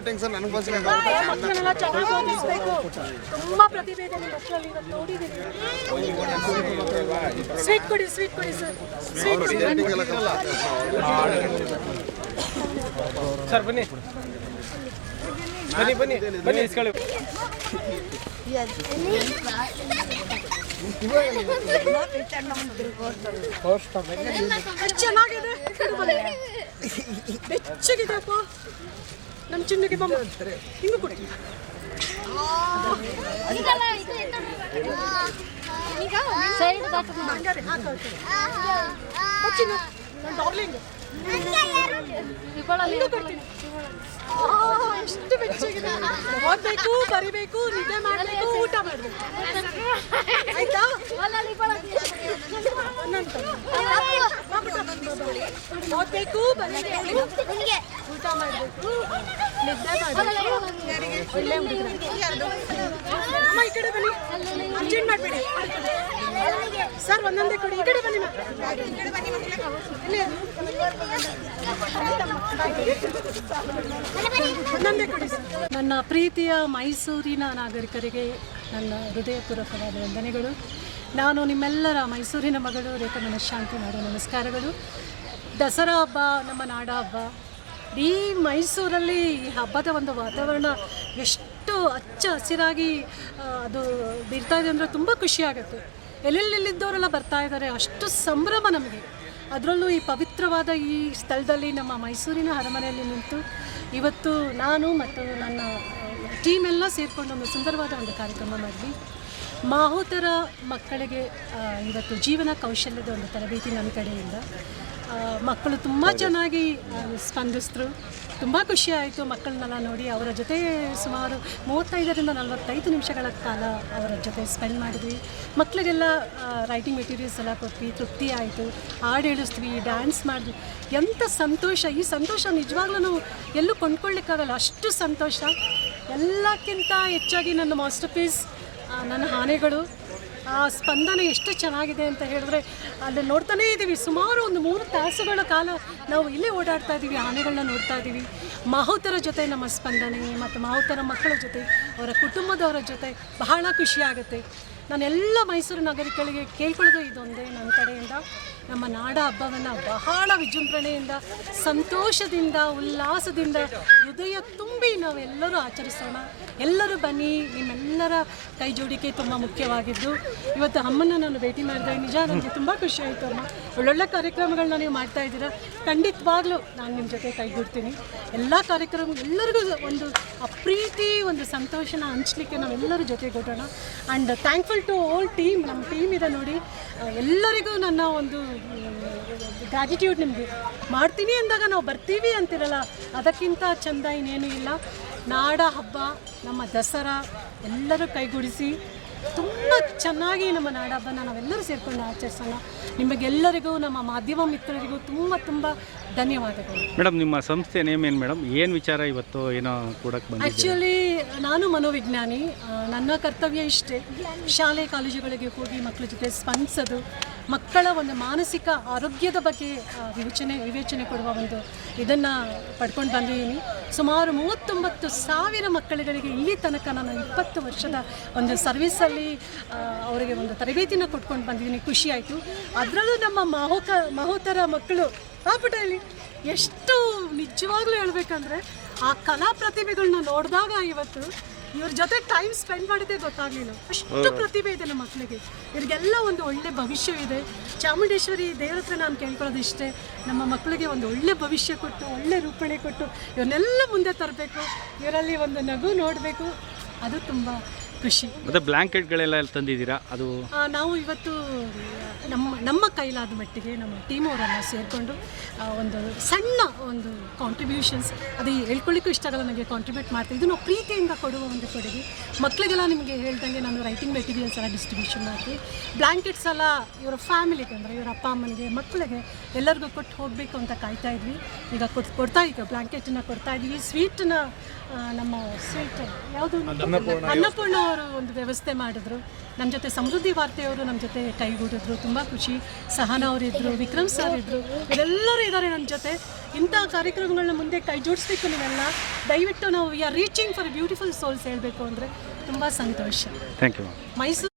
ಅವನು ಯಾವುದೋ ಟೆನ್ಷನ್ ನನಗೆ ಬಸ್ಸಿಗೆ ಮಕ್ಕಳನ್ನೆಲ್ಲ ಚೆನ್ನಾಗಿ ಓದಿಸ್ಬೇಕು ತುಂಬಾ ಪ್ರತಿಭೆ ಇದೆ ನಿಮ್ಮ ಮಕ್ಕಳಲ್ಲಿ ಇವತ್ತು ನೋಡಿದ್ದೀನಿ ಸ್ವೀಟ್ ಕೊಡಿ ಸ್ವೀಟ್ ಕೊಡಿ ಸರ್ ಸ್ವೀಟ್ ಸರ್ ಬನ್ನಿ ಬನ್ನಿ ಬನ್ನಿ ಬನ್ನಿ ಇಸ್ಕೊಳ್ಳಿ ಎಷ್ಟು ಚೆನ್ನಾಗಿದೆ ಇದು ಬನ್ನಿ. ಬೆಚ್ಚಗಿದೆಯಪ್ಪ ನಮ್ಮ ಚಿನ್ನಗೆ ಬಮ್ಮ ಹಿಂಗೆ ಕೊಡಿ. ಎಷ್ಟು ಬೆಚ್ಚಗಿದೆ ಓದ್ಬೇಕು ಬರಿಬೇಕು. ನಿದ್ದೆ ಮಾಡಬೇಕು ಊಟ ಮಾಡಬೇಕು ಆಯ್ತಾ ಓದ್ಬೇಕು ಬರಿಬೇಕು ಊಟ ಮಾಡಬೇಕು. ನಿದ್ದೆ ಅಮ್ಮ, ಈ ಕಡೆ ಬನ್ನಿ. ಅರ್ಜೆಂಟ್ ಮಾಡಬೇಡಿ. ಸರ್, ಒಂದೊಂದೇ ಕೊಡಿ. ಈ ಕಡೆ ಬನ್ನಿ ಒಂದೊಂದೇ ಕೊಡಿ ನನ್ನ ಪ್ರೀತಿಯ ಮೈಸೂರಿನ ನಾಗರಿಕರಿಗೆ ನನ್ನ ಹೃದಯಪೂರ್ವಕವಾದ ವಂದನೆಗಳು ನಾನು ನಿಮ್ಮೆಲ್ಲರ ಮೈಸೂರಿನ ಮಗಳು ರೇಖಾ ಮನಃಶಾಂತಿ ಮಾಡೋ. ನಮಸ್ಕಾರಗಳು. ದಸರಾ ಹಬ್ಬ, ನಮ್ಮ ನಾಡ ಹಬ್ಬ. ಈ ಮೈಸೂರಲ್ಲಿ ಈ ಹಬ್ಬದ ಒಂದು ವಾತಾವರಣ ಎಷ್ಟು ಹಚ್ಚ ಹಸಿರಾಗಿ ಅದು ಬೀರ್ತಾ ಇದೆ ಅಂದರೆ ತುಂಬ ಖುಷಿಯಾಗುತ್ತೆ ಎಲ್ಲೆಲ್ಲಿದ್ದವರೆಲ್ಲ ಬರ್ತಾ ಇದ್ದಾರೆ, ಅಷ್ಟು ಸಂಭ್ರಮ ನಮಗೆ. ಅದರಲ್ಲೂ ಈ ಪವಿತ್ರವಾದ ಈ ಸ್ಥಳದಲ್ಲಿ ನಮ್ಮ ಮೈಸೂರಿನ ಅರಮನೆಯಲ್ಲಿ ನಿಂತು ಇವತ್ತು ನಾನು ಮತ್ತು ನನ್ನ ಟೀಮೆಲ್ಲ ಸೇರಿಕೊಂಡು ಒಂದು ಸುಂದರವಾದ ಒಂದು ಕಾರ್ಯಕ್ರಮ ಮಾಡಿದ್ವಿ ಮಾಹುತರ ಮಕ್ಕಳಿಗೆ ಇವತ್ತು ಜೀವನ ಕೌಶಲ್ಯದ ಒಂದು ತರಬೇತಿ ನನ್ನ ಕಡೆಯಿಂದ. ಮಕ್ಕಳು ತುಂಬ ಚೆನ್ನಾಗಿ ಸ್ಪಂದಿಸಿದ್ರು. ತುಂಬ ಖುಷಿ ಆಯಿತು ಮಕ್ಕಳನ್ನೆಲ್ಲ ನೋಡಿ. ಅವರ ಜೊತೆ ಸುಮಾರು ಮೂವತ್ತೈದರಿಂದ ನಲವತ್ತೈದು ನಿಮಿಷಗಳ ಕಾಲ ಅವರ ಜೊತೆ ಸ್ಪೆಂಡ್ ಮಾಡಿದ್ವಿ. ಮಕ್ಕಳಿಗೆಲ್ಲ ರೈಟಿಂಗ್ ಮೆಟೀರಿಯಲ್ಸ್ ಎಲ್ಲ ಕೊಟ್ವಿ. ತೃಪ್ತಿ ಆಯಿತು. ಹಾಡು ಹೇಳಿಸ್ತೀವಿ ಡ್ಯಾನ್ಸ್ ಮಾಡಿದ್ವಿ. ಎಂಥ ಸಂತೋಷ. ಈ ಸಂತೋಷ ನಿಜವಾಗ್ಲೂ ನಾವು ಎಲ್ಲೂ ಕೊಂಡ್ಕೊಳ್ಳಿಕ್ಕಾಗಲ್ಲ ಅಷ್ಟು ಸಂತೋಷ. ಎಲ್ಲಕ್ಕಿಂತ ಹೆಚ್ಚಾಗಿ ನನ್ನ ಮಾಸ್ಟರ್ ಪೀಸ್ ನನ್ನ ಆನೆಗಳು ಆ, ಸ್ಪಂದನೆ ಎಷ್ಟು ಚೆನ್ನಾಗಿದೆ ಅಂತ ಹೇಳಿದ್ರೆ, ಅಲ್ಲಿ ನೋಡ್ತಾನೇ ಇದ್ದೀವಿ. ಸುಮಾರು ಒಂದು ಮೂರು ತಾಸುಗಳ ಕಾಲ ನಾವು ಇಲ್ಲೇ ಓಡಾಡ್ತಾ ಇದ್ದೀವಿ ಆನೆಗಳನ್ನ ನೋಡ್ತಾ ಇದ್ದೀವಿ. ಮಾಹುತರ ಜೊತೆ ನಮ್ಮ ಸ್ಪಂದನೆ, ಮತ್ತು ಮಾಹುತರ ಮಕ್ಕಳ ಜೊತೆ, ಅವರ ಕುಟುಂಬದವರ ಜೊತೆ ಬಹಳ ಖುಷಿಯಾಗುತ್ತೆ ನಾನೆಲ್ಲ ಮೈಸೂರು ನಾಗರಿಕರಿಗೆ ಕೇಳ್ಕೊಳ್ಳೋದು ಇದೊಂದೇ ನನ್ನ ಕಡೆಯಿಂದ. ನಮ್ಮ ನಾಡ ಹಬ್ಬವನ್ನು ಬಹಳ ವಿಜೃಂಭಣೆಯಿಂದ, ಸಂತೋಷದಿಂದ, ಉಲ್ಲಾಸದಿಂದ, ಹೃದಯ ತುಂಬಿ ನಾವೆಲ್ಲರೂ ಆಚರಿಸೋಣ. ಎಲ್ಲರೂ ಬನ್ನಿ, ನಿಮ್ಮೆಲ್ಲರ ಕೈ ಜೋಡಿಕೆ ತುಂಬ ಮುಖ್ಯವಾಗಿದ್ದು, ಇವತ್ತು ಅಮ್ಮನ ನಾನು ಭೇಟಿ ಮಾಡಿದೆ ನಿಜ ನನಗೆ ತುಂಬ ಖುಷಿ ಆಯಿತು ಅಮ್ಮ. ಒಳ್ಳೊಳ್ಳೆ ಕಾರ್ಯಕ್ರಮಗಳನ್ನ ನೀವು ಮಾಡ್ತಾ ಇದ್ದೀರಾ. ಖಂಡಿತವಾಗ್ಲೂ ನಾನು ನಿಮ್ಮ ಜೊತೆ ಕೈಗೂಡ್ತೀನಿ ಎಲ್ಲ ಕಾರ್ಯಕ್ರಮ, ಎಲ್ಲರಿಗೂ ಒಂದು ಅಪ್ರೀತಿ ಪ್ರೀತಿ ಒಂದು ಸಂತೋಷನ ಹಂಚಲಿಕ್ಕೆ ನಾವೆಲ್ಲರೂ ಜೊತೆಗೂಡೋಣ. And thankful to all team ನಮ್ಮ ಟೀಮ್ ಇದೆ ನೋಡಿ. ಎಲ್ಲರಿಗೂ ನನ್ನ ಒಂದು ಗ್ರ್ಯಾಟಿಟ್ಯೂಡ್ ನಿಮಗೆ. ಮಾಡ್ತೀನಿ ಅಂದಾಗ ನಾವು ಬರ್ತೀವಿ ಅಂತಿರಲ್ಲ. ಅದಕ್ಕಿಂತ ಚಂದ ಇನ್ನೇನು ಇಲ್ಲ. ನಾಡ ಹಬ್ಬ, ನಮ್ಮ ದಸರಾ, ಎಲ್ಲರೂ ಕೈಗೂಡಿಸಿ ತುಂಬ ಚೆನ್ನಾಗಿ ನಮ್ಮ ನಾಡ ಹಬ್ಬನ ನಾವೆಲ್ಲರೂ ಸೇರಿಕೊಂಡು ಆಚರಿಸೋಣ. ನಿಮಗೆಲ್ಲರಿಗೂ ನಮ್ಮ ಮಾಧ್ಯಮ ಮಿತ್ರರಿಗೂ ತುಂಬ ತುಂಬ ಧನ್ಯವಾದಗಳು. ಮೇಡಮ್ ನಿಮ್ಮ ಸಂಸ್ಥೆ ನೇಮ್ ಏನು ಮೇಡಮ್? ಏನು ವಿಚಾರ ಇವತ್ತು ಏನೋ ಕೂಡ ಆ್ಯಕ್ಚುಲಿ ನಾನು ಮನೋವಿಜ್ಞಾನಿ. ನನ್ನ ಕರ್ತವ್ಯ ಇಷ್ಟೇ. ಶಾಲೆ ಕಾಲೇಜುಗಳಿಗೆ ಹೋಗಿ ಮಕ್ಕಳ ಜೊತೆ ಸ್ಪಂದಿಸೋದು ಮಕ್ಕಳ ಒಂದು ಮಾನಸಿಕ ಆರೋಗ್ಯದ ಬಗ್ಗೆ ವಿವೇಚನೆ ವಿವೇಚನೆ ಕೊಡುವ ಒಂದು ಇದನ್ನು ಪಡ್ಕೊಂಡು ಬಂದಿದ್ದೀನಿ. ಸುಮಾರು ಮೂವತ್ತೊಂಬತ್ತು ಸಾವಿರ ಮಕ್ಕಳುಗಳಿಗೆ ಇಲ್ಲಿ ತನಕ ನಾನು ಇಪ್ಪತ್ತು ವರ್ಷದ ಒಂದು ಸರ್ವಿಸಲ್ಲಿ ಆ, ಅವರಿಗೆ ಒಂದು ತರಬೇತಿನ ಕೊಟ್ಕೊಂಡು ಬಂದಿದ್ದೀನಿ. ಖುಷಿ ಆಯಿತು. ಅದರಲ್ಲೂ ನಮ್ಮ ಮಹೋಕ ಮಹೋತರ ಮಕ್ಕಳು ಆ ಪುಟಲ್ಲಿ ಎಷ್ಟು ನಿಜವಾಗ್ಲೂ ಹೇಳ್ಬೇಕಂದ್ರೆ ಆ ಕಲಾ ಪ್ರತಿಭೆಗಳನ್ನ ನೋಡಿದಾಗ ಇವತ್ತು ಇವ್ರ ಜೊತೆ ಟೈಮ್ ಸ್ಪೆಂಡ್ ಮಾಡಿದ್ದೆ ಗೊತ್ತಾಗ್ಲಿಲ್ಲ. ಅಷ್ಟು ಪ್ರತಿಭೆ ಇದೆ ನಮ್ಮ ಮಕ್ಕಳಿಗೆ. ಇವರಿಗೆಲ್ಲ ಒಂದು ಒಳ್ಳೆ ಭವಿಷ್ಯವಿದೆ. ಚಾಮುಂಡೇಶ್ವರಿ ದೇವ್ರ ಹತ್ರ ನಾನು ಕೇಳ್ಕೊಳ್ಳೋದು ಇಷ್ಟೇ. ನಮ್ಮ ಮಕ್ಕಳಿಗೆ ಒಂದು ಒಳ್ಳೆ ಭವಿಷ್ಯ ಕೊಟ್ಟು ಒಳ್ಳೆ ರೂಪಣೆ ಕೊಟ್ಟು ಇವನ್ನೆಲ್ಲ ಮುಂದೆ ತರಬೇಕು. ಇವರಲ್ಲಿ ಒಂದು ನಗು ನೋಡಬೇಕು. ಅದು ತುಂಬ ಖುಷಿ. ಬ್ಲಾಂಕೆಟ್ ಗಳೆಲ್ಲ ತಂದಿದ್ದೀರಾ? ಅದು ಆ, ನಾವು ಇವತ್ತು ನಮ್ಮ ನಮ್ಮ ಕೈಲಾದ ಮಟ್ಟಿಗೆ ನಮ್ಮ ಟೀಮ್ ಅವರನ್ನು ಸೇರಿಕೊಂಡು ಒಂದು ಸಣ್ಣ ಒಂದು ಕಾಂಟ್ರಿಬ್ಯೂಷನ್ಸ್ ಅದು ಹೇಳ್ಕೊಳ್ಳಿಕ್ಕೂ ಇಷ್ಟ ಆಗಲ್ಲ ನನಗೆ ಕಾಂಟ್ರಿಬ್ಯೂಟ್ ಮಾಡ್ತೀನಿ ಇದು ನಾವು ಪ್ರೀತಿಯಿಂದ ಕೊಡುವ ಒಂದು ಕೊಡುಗೆ. ಮಕ್ಕಳಿಗೆಲ್ಲ ನಿಮಗೆ ಹೇಳ್ದಂಗೆ ನಾನು ರೈಟಿಂಗ್ ಮೆಟೀರಿಯಲ್ಸ್ ಎಲ್ಲ ಡಿಸ್ಟ್ರಿಬ್ಯೂಷನ್ ಮಾಡ್ತೀವಿ ಬ್ಲ್ಯಾಂಕೆಟ್ಸ್ ಎಲ್ಲ ಇವರ ಫ್ಯಾಮಿಲಿಗೆ ಅಂದರೆ ಇವರ ಅಪ್ಪ ಅಮ್ಮನಿಗೆ ಮಕ್ಕಳಿಗೆ ಎಲ್ಲರಿಗೂ ಕೊಟ್ಟು ಹೋಗಬೇಕು ಅಂತ ಕಾಯ್ತಾ ಇದ್ವಿ. ಈಗ ಕೊಟ್ಟು ಕೊಡ್ತಾ ಇದ್ದೀವಿ ಬ್ಲ್ಯಾಂಕೆಟ್ನ ಕೊಡ್ತಾ ಇದ್ವಿ. ಸ್ವೀಟನ್ನ ನಮ್ಮ ಸ್ವೀಟ್ ಯಾವುದು? ಅನ್ನಪೂರ್ಣ ಅವರು. ಒಂದು ವ್ಯವಸ್ಥೆ ಮಾಡಿದ್ರು. ನಮ್ಮ ಜೊತೆ ಸಮೃದ್ಧಿ ವಾರ್ತೆಯವರು ನಮ್ಮ ಜೊತೆ ಕೈಗೂಡಿದ್ರು. ತುಂಬ ಖುಷಿ. ಸಹನಾ ಅವರಿದ್ದರು ವಿಕ್ರಮ್ ಸರ್ ಇದ್ದರು ಇವರೆಲ್ಲರೂ ಇದ್ದಾರೆ ನನ್ನ ಜೊತೆ. ಇಂಥ ಕಾರ್ಯಕ್ರಮಗಳನ್ನ ಮುಂದೆ ಕೈ ಜೋಡಿಸ್ಬೇಕು ನೀವೆಲ್ಲ. ದಯವಿಟ್ಟು ನಾವು we are reaching for beautiful souls ಹೇಳಬೇಕು ಅಂದರೆ ತುಂಬ ಸಂತೋಷ. Thank you Mysuru